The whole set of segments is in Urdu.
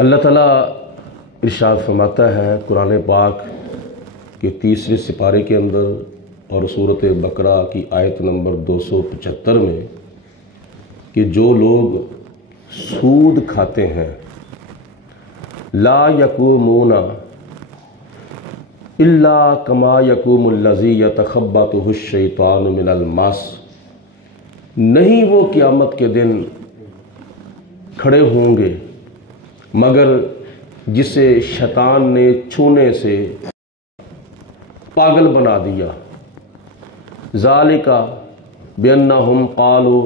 اللہ تعالیٰ ارشاد فرماتا ہے قرآن پاک کے تیسرے سپارے کے اندر اور سورۃ بقرہ کی آیت نمبر 275 میں کہ جو لوگ سود کھاتے ہیں لا یقومون الا کما یقوم الذی یتخبطہ الشیطان من المس، نہیں وہ قیامت کے دن کھڑے ہوں گے مگر جسے شیطان نے چھونے سے پاگل بنا دیا۔ ذالک بانہم قالوا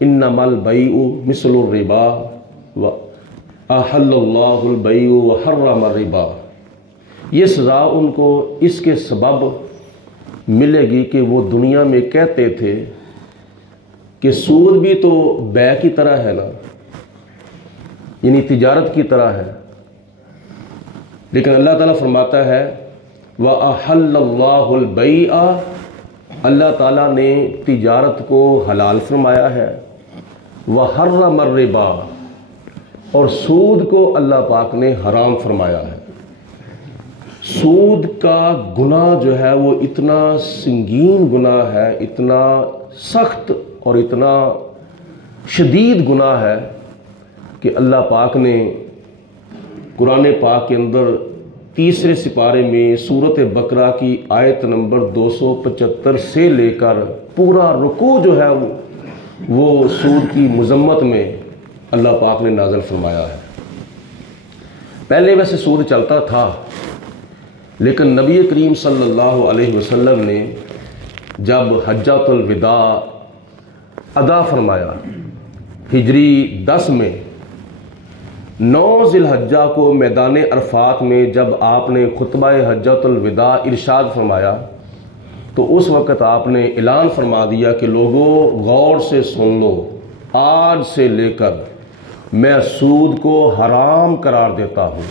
انما البیع مثل الربا واحل اللہ البیع وحرم الربا، یہ سزا ان کو اس کے سبب ملے گی کہ وہ دنیا میں کہتے تھے کہ سود بھی تو بیع کی طرح ہے نا، یعنی تجارت کی طرح ہے، لیکن اللہ تعالیٰ فرماتا ہے وَأَحَلَّ اللَّهُ الْبَيْعَ، اللہ تعالیٰ نے تجارت کو حلال فرمایا ہے، وَحَرَّمَ الرِّبَا، اور سود کو اللہ پاک نے حرام فرمایا ہے۔ سود کا گناہ جو ہے وہ اتنا سنگین گناہ ہے، اتنا سخت اور اتنا شدید گناہ ہے کہ اللہ پاک نے قرآن پاک کے اندر تیسرے سپارے میں سورۃ بقرہ کی آیت نمبر 275 سے لے کر پورا رکوع جو ہے وہ سود کی مذمت میں اللہ پاک نے نازل فرمایا ہے۔ پہلے ویسے سود چلتا تھا، لیکن نبی کریم صلی اللہ علیہ وسلم نے جب حجۃ الوداع ادا فرمایا ہجری 10 میں 9 ذی الحجہ کو میدان عرفات میں جب آپ نے خطبہ حجۃ الوداع ارشاد فرمایا تو اس وقت آپ نے اعلان فرما دیا کہ لوگوں غور سے سن لو، آج سے لے کر میں سود کو حرام قرار دیتا ہوں۔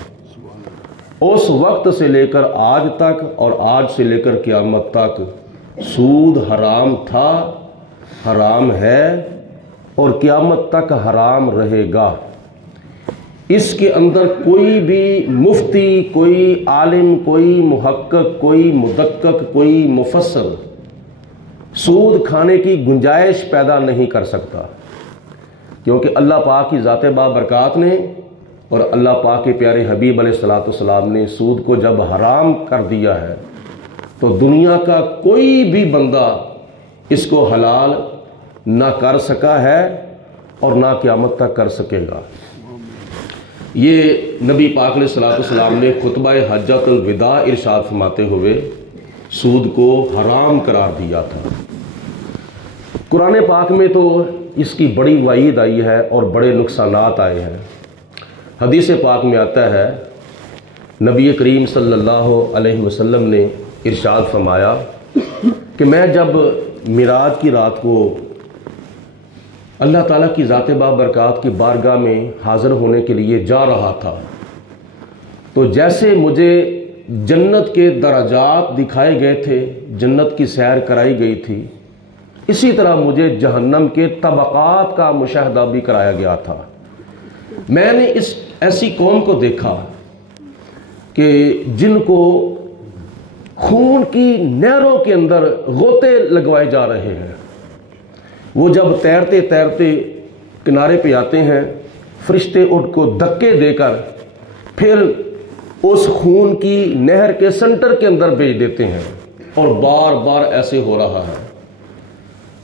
اس وقت سے لے کر آج تک اور آج سے لے کر قیامت تک سود حرام تھا، حرام ہے اور قیامت تک حرام رہے گا۔ اس کے اندر کوئی بھی مفتی، کوئی عالم، کوئی محقق، کوئی مدقق، کوئی مفسر سود کھانے کی گنجائش پیدا نہیں کر سکتا، کیونکہ اللہ پاک کی ذات بابرکات نے اور اللہ پاک کے پیارے حبیب علیہ السلام نے سود کو جب حرام کر دیا ہے تو دنیا کا کوئی بھی بندہ اس کو حلال نہ کر سکا ہے اور نہ قیامت تک کر سکے گا۔ یہ نبی پاک علیہ السلام نے خطبہ حجۃ الوداع ارشاد فرماتے ہوئے سود کو حرام قرار دیا تھا۔ قرآن پاک میں تو اس کی بڑی وعید آئی ہے اور بڑے نقصانات آئے ہیں۔ حدیث پاک میں آتا ہے نبی کریم صلی اللہ علیہ وسلم نے ارشاد فرمایا کہ میں جب معراج کی رات کو اللہ تعالیٰ کی ذات بابرکات کی بارگاہ میں حاضر ہونے کے لیے جا رہا تھا تو جیسے مجھے جنت کے درجات دکھائے گئے تھے، جنت کی سیر کرائی گئی تھی، اسی طرح مجھے جہنم کے طبقات کا مشاہدہ بھی کرایا گیا تھا۔ میں نے اس ایسی قوم کو دیکھا کہ جن کو خون کی نہروں کے اندر غوطے لگوائے جا رہے ہیں، وہ جب تیرتے تیرتے کنارے پہ آتے ہیں، فرشتے ان کو دھکے دے کر پھر اس خون کی نہر کے سنٹر کے اندر بھیج دیتے ہیں، اور بار بار ایسے ہو رہا ہے۔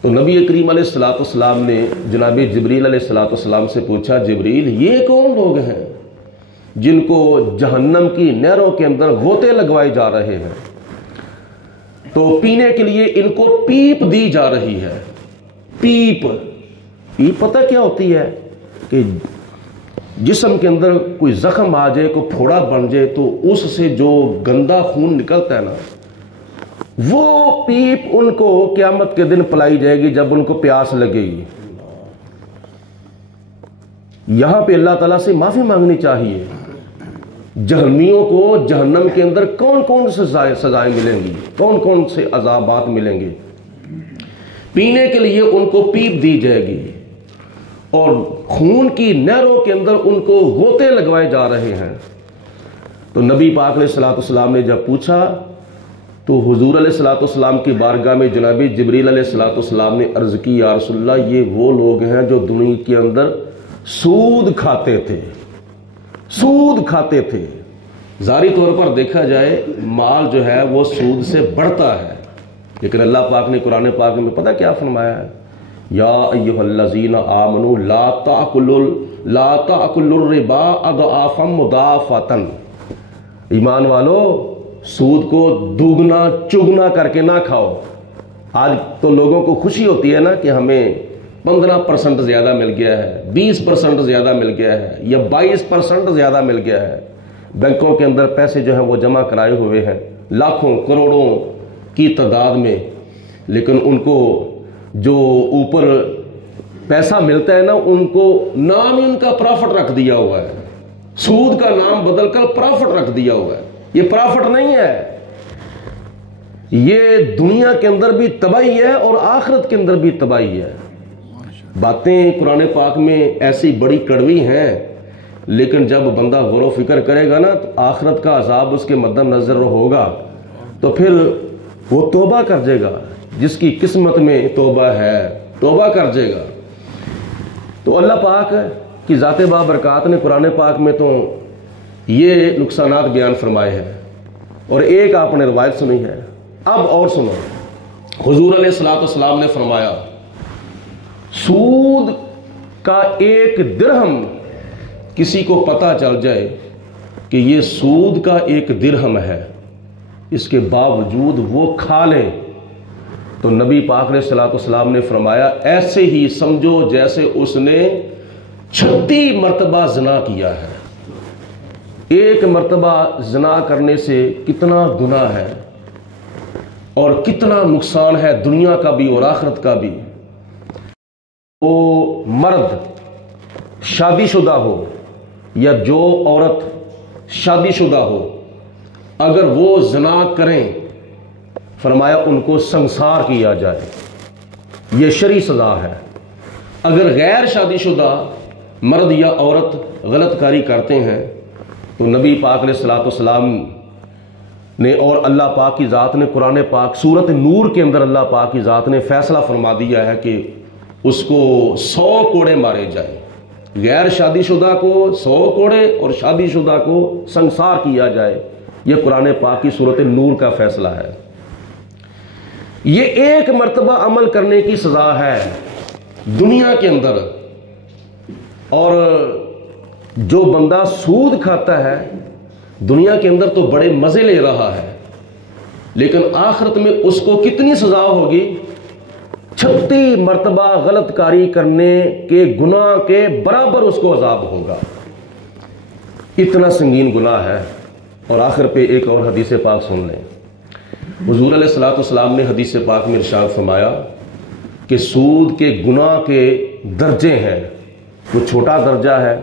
تو نبی کریم علیہ السلام نے جناب جبریل علیہ السلام سے پوچھا، جبریل یہ کون لوگ ہیں جن کو جہنم کی نہروں کے اندر غوطے لگوائے جا رہے ہیں؟ تو پینے کے لیے ان کو پیپ دی جا رہی ہے۔ پیپ پتہ کیا ہوتی ہے؟ کہ جسم کے اندر کوئی زخم آ جائے، کوئی پھوڑا بن جائے تو اس سے جو گندا خون نکلتا ہے نا، وہ پیپ ان کو قیامت کے دن پلائی جائے گی جب ان کو پیاس لگے گی۔ یہاں پہ اللہ تعالیٰ سے معافی مانگنی چاہیے۔ جہنمیوں کو جہنم کے اندر کون کون سے سزائیں ملیں گی، کون کون سے عذابات ملیں گے۔ پینے کے لیے ان کو پیپ دی جائے گی، اور خون کی نہروں کے اندر ان کو غوطے لگوائے جا رہے ہیں۔ تو نبی پاک علیہ الصلوۃ والسلام نے جب پوچھا تو حضور علیہ الصلوۃ والسلام کی بارگاہ میں جناب جبریل علیہ الصلوۃ والسلام نے عرض کی، یا رسول اللہ، یہ وہ لوگ ہیں جو دنیا کے اندر سود کھاتے تھے، سود کھاتے تھے۔ ظاہری طور پر دیکھا جائے مال جو ہے وہ سود سے بڑھتا ہے، لیکن اللہ پاک نے قرآن پاک میں پتہ کیا فرمایا ہے؟ یا ایھا الذین آمنوا لا تأکلوا الربا اضعافا مضاعفۃ، ایمان والو سود کو دوگنا چگنا کر کے نہ کھاؤ۔ آج تو لوگوں کو خوشی ہوتی ہے نا کہ ہمیں 15% زیادہ مل گیا ہے، 20% زیادہ مل گیا ہے، یا 22% زیادہ مل گیا ہے۔ بینکوں کے اندر پیسے جو ہیں وہ جمع کرائے ہوئے ہیں لاکھوں کروڑوں کی تعداد میں، لیکن ان کو جو اوپر پیسہ ملتا ہے نا، ان کو نام ہی ان کا پرافٹ رکھ دیا ہوا ہے، سود کا نام بدل کر پرافٹ رکھ دیا ہوا ہے۔ یہ پرافٹ نہیں ہے، یہ دنیا کے اندر بھی تباہی ہے اور آخرت کے اندر بھی تباہی ہے۔ باتیں قرآن پاک میں ایسی بڑی کڑوی ہیں، لیکن جب بندہ غور و فکر کرے گا نا تو آخرت کا عذاب اس کے مد نظر ہوگا، تو پھر وہ توبہ کر جائے گا، جس کی قسمت میں توبہ ہے توبہ کر جائے گا۔ تو اللہ پاک کی ذات بابرکات نے قرآن پاک میں تو یہ نقصانات بیان فرمائے ہیں، اور ایک آپ نے روایت سنی ہے، اب اور سنو۔ حضور علیہ الصلوۃ والسلام نے فرمایا، سود کا ایک درہم کسی کو پتہ چل جائے کہ یہ سود کا ایک درہم ہے، اس کے باوجود وہ کھا لے، تو نبی پاک علیہ الصلوۃ والسلام نے فرمایا ایسے ہی سمجھو جیسے اس نے 36 مرتبہ زنا کیا ہے۔ ایک مرتبہ زنا کرنے سے کتنا گناہ ہے اور کتنا نقصان ہے دنیا کا بھی اور آخرت کا بھی۔ وہ مرد شادی شدہ ہو یا جو عورت شادی شدہ ہو، اگر وہ زنا کریں، فرمایا ان کو سنسار کیا جائے، یہ شرعی سزا ہے۔ اگر غیر شادی شدہ مرد یا عورت غلط کاری کرتے ہیں تو نبی پاک علیہ الصلوۃ والسلام نے اور اللہ پاک کی ذات نے قرآن پاک سورۃ نور کے اندر اللہ پاک کی ذات نے فیصلہ فرما دیا ہے کہ اس کو 100 کوڑے مارے جائیں، غیر شادی شدہ کو 100 کوڑے اور شادی شدہ کو سنسار کیا جائے۔ یہ قرآن پاک کی سورۃ نور کا فیصلہ ہے۔ یہ ایک مرتبہ عمل کرنے کی سزا ہے دنیا کے اندر، اور جو بندہ سود کھاتا ہے دنیا کے اندر تو بڑے مزے لے رہا ہے، لیکن آخرت میں اس کو کتنی سزا ہوگی؟ 36 مرتبہ غلط کاری کرنے کے گناہ کے برابر اس کو عذاب ہوگا، اتنا سنگین گناہ ہے۔ اور آخر پہ ایک اور حدیث پاک سن لیں۔ حضور علیہ الصلوۃ والسلام نے حدیث پاک میں ارشاد فرمایا کہ سود کے گناہ کے درجے ہیں، کوئی چھوٹا درجہ ہے،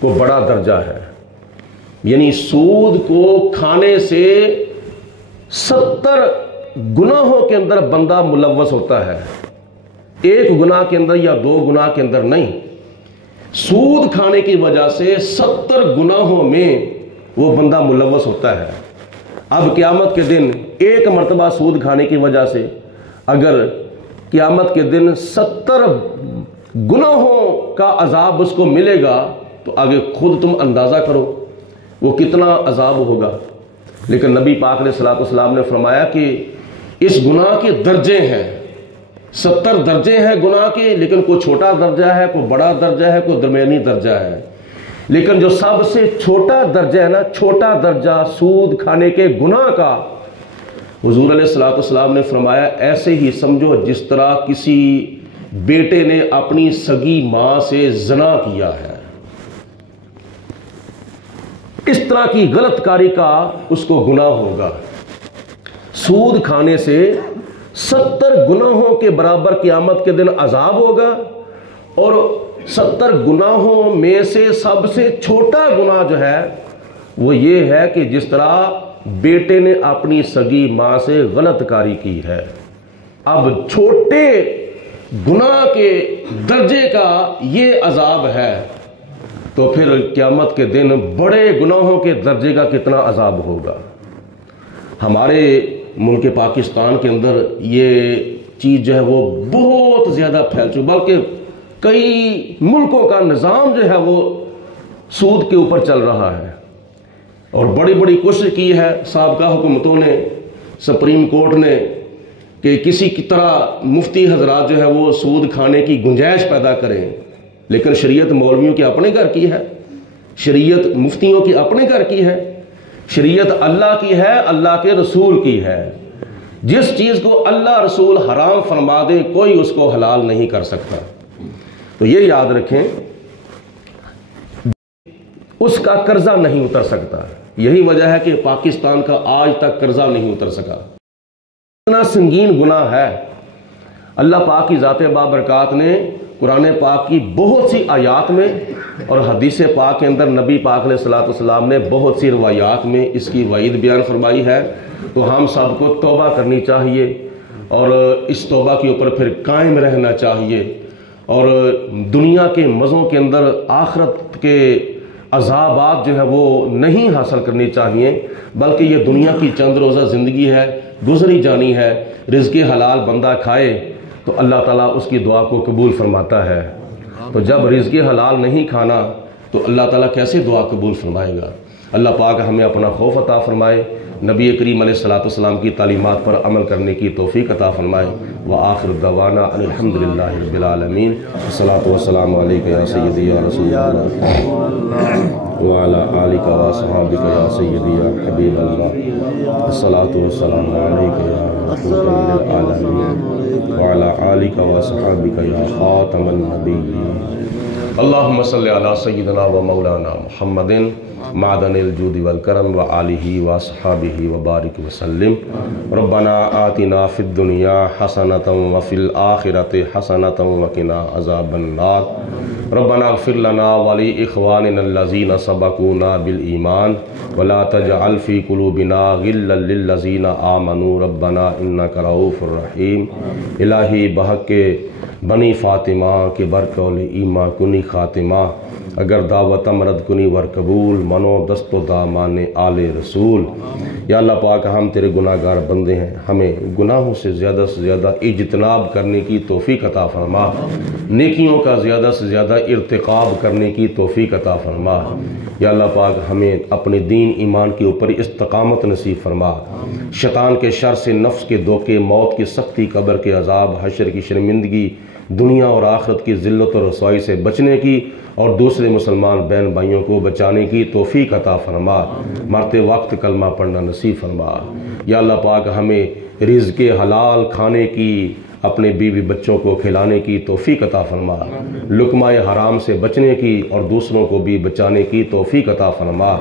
کوئی بڑا درجہ ہے، یعنی سود کو کھانے سے 70 گناہوں کے اندر بندہ ملوث ہوتا ہے، ایک گناہ کے اندر یا 2 گناہ کے اندر نہیں، سود کھانے کی وجہ سے 70 گناہوں میں وہ بندہ ملوث ہوتا ہے۔ اب قیامت کے دن ایک مرتبہ سود کھانے کی وجہ سے اگر قیامت کے دن 70 گناہوں کا عذاب اس کو ملے گا تو آگے خود تم اندازہ کرو وہ کتنا عذاب ہوگا۔ لیکن نبی پاک علیہ الصلوۃ والسلام نے فرمایا کہ اس گناہ کے درجے ہیں، 70 درجے ہیں گناہ کے، لیکن کوئی چھوٹا درجہ ہے، کوئی بڑا درجہ ہے، کوئی درمیانی درجہ ہے، لیکن جو سب سے چھوٹا درجہ ہے نا، چھوٹا درجہ سود کھانے کے گناہ کا، حضور علیہ الصلوۃ والسلام نے فرمایا ایسے ہی سمجھو جس طرح کسی بیٹے نے اپنی سگی ماں سے زنا کیا ہے، اس طرح کی غلط کاری کا اس کو گناہ ہوگا۔ سود کھانے سے 70 گناہوں کے برابر قیامت کے دن عذاب ہوگا، اور 70 گناہوں میں سے سب سے چھوٹا گناہ جو ہے وہ یہ ہے کہ جس طرح بیٹے نے اپنی سگی ماں سے غلط کاری کی ہے۔ اب چھوٹے گناہ کے درجے کا یہ عذاب ہے تو پھر قیامت کے دن بڑے گناہوں کے درجے کا کتنا عذاب ہوگا۔ ہمارے ملک پاکستان کے اندر یہ چیز جو ہے وہ بہت زیادہ پھیل چکی، بلکہ کئی ملکوں کا نظام جو ہے وہ سود کے اوپر چل رہا ہے، اور بڑی بڑی کوشش کی ہے سابقہ حکومتوں نے، سپریم کورٹ نے، کہ کسی کی طرح مفتی حضرات جو ہے وہ سود کھانے کی گنجائش پیدا کریں، لیکن شریعت مولویوں کے اپنے گھر کی ہے، شریعت مفتیوں کی اپنے گھر کی ہے، شریعت اللہ کی ہے، اللہ کے رسول کی ہے۔ جس چیز کو اللہ رسول حرام فرما دے کوئی اس کو حلال نہیں کر سکتا۔ تو یہ یاد رکھیں، اس کا قرضہ نہیں اتر سکتا۔ یہی وجہ ہے کہ پاکستان کا آج تک قرضہ نہیں اتر سکا۔ اتنا سنگین گناہ ہے۔ اللہ پاک کی ذات بابرکات نے قرآن پاک کی بہت سی آیات میں اور حدیث پاک کے اندر نبی پاک علیہ الصلوۃ والسلام نے بہت سی روایات میں اس کی وعید بیان فرمائی ہے۔ تو ہم سب کو توبہ کرنی چاہیے اور اس توبہ کے اوپر پھر قائم رہنا چاہیے، اور دنیا کے مزوں کے اندر آخرت کے عذابات جو ہے وہ نہیں حاصل کرنی چاہیے، بلکہ یہ دنیا کی چند روزہ زندگی ہے، گزری جانی ہے۔ رزق حلال بندہ کھائے تو اللہ تعالیٰ اس کی دعا کو قبول فرماتا ہے، تو جب رزق حلال نہیں کھانا تو اللہ تعالیٰ کیسے دعا قبول فرمائے گا؟ اللہ پاک ہمیں اپنا خوف عطا فرمائے، نبی کریم علیہ الصلوۃ والسلام کی تعلیمات پر عمل کرنے کی توفیق عطا فرمائے۔ وآخر دعوانا ان الحمدللہ رب العالمین، الصلاۃ والسلام علیک یا سیدی یا رسول اللہ وعلی آلک واصحابک یا سیدی یا حبیب اللہ، الصلاۃ والسلام علیک یا رحمۃ للعالمین وعلی آلک واصحابک یا خاتم النبیین۔ اللہم صلی علی سیدنا و مولانا محمد معدن الجود والکرم وآلہ واصحابہ وبارک وسلم۔ ربنا آتنا فی الدنیا حسنۃ وفی الآخرۃ حسنۃ وقنا عذاب النار۔ ربنا اغفر لنا ولإخواننا الذین سبقونا بالایمان ولا تجعل فی قلوبنا غلا للذین آمنوا ربنا انک رؤوف رحیم۔ الہی بحق بنی فاطمہ کے برکول ایماں کنی خاتمہ، اگر دعوت مرد کنی ور قبول، منو دست و دامان آل رسول۔ یا اللہ پاک ہم تیرے گناہ گار بندے ہیں، ہمیں گناہوں سے زیادہ اجتناب کرنے کی توفیق عطا فرما، نیکیوں کا زیادہ سے زیادہ ارتقاب کرنے کی توفیق عطا فرما۔ یا اللہ پاک ہمیں اپنے دین ایمان کے اوپر استقامت نصیب فرما، شیطان کے شر سے، نفس کے دھوکے، موت کی سختی، قبر کے عذاب، حشر کی شرمندگی، دنیا اور آخرت کی ذلت اور رسوائی سے بچنے کی اور دوسرے مسلمان بہن بھائیوں کو بچانے کی توفیق عطا فرما، مرتے وقت کلمہ پڑھنا نصیب فرما۔ یا اللہ پاک ہمیں رزق حلال کھانے کی، اپنے بیوی بچوں کو کھلانے کی توفیق عطا فرما، لقمہ حرام سے بچنے کی اور دوسروں کو بھی بچانے کی توفیق عطا فرما۔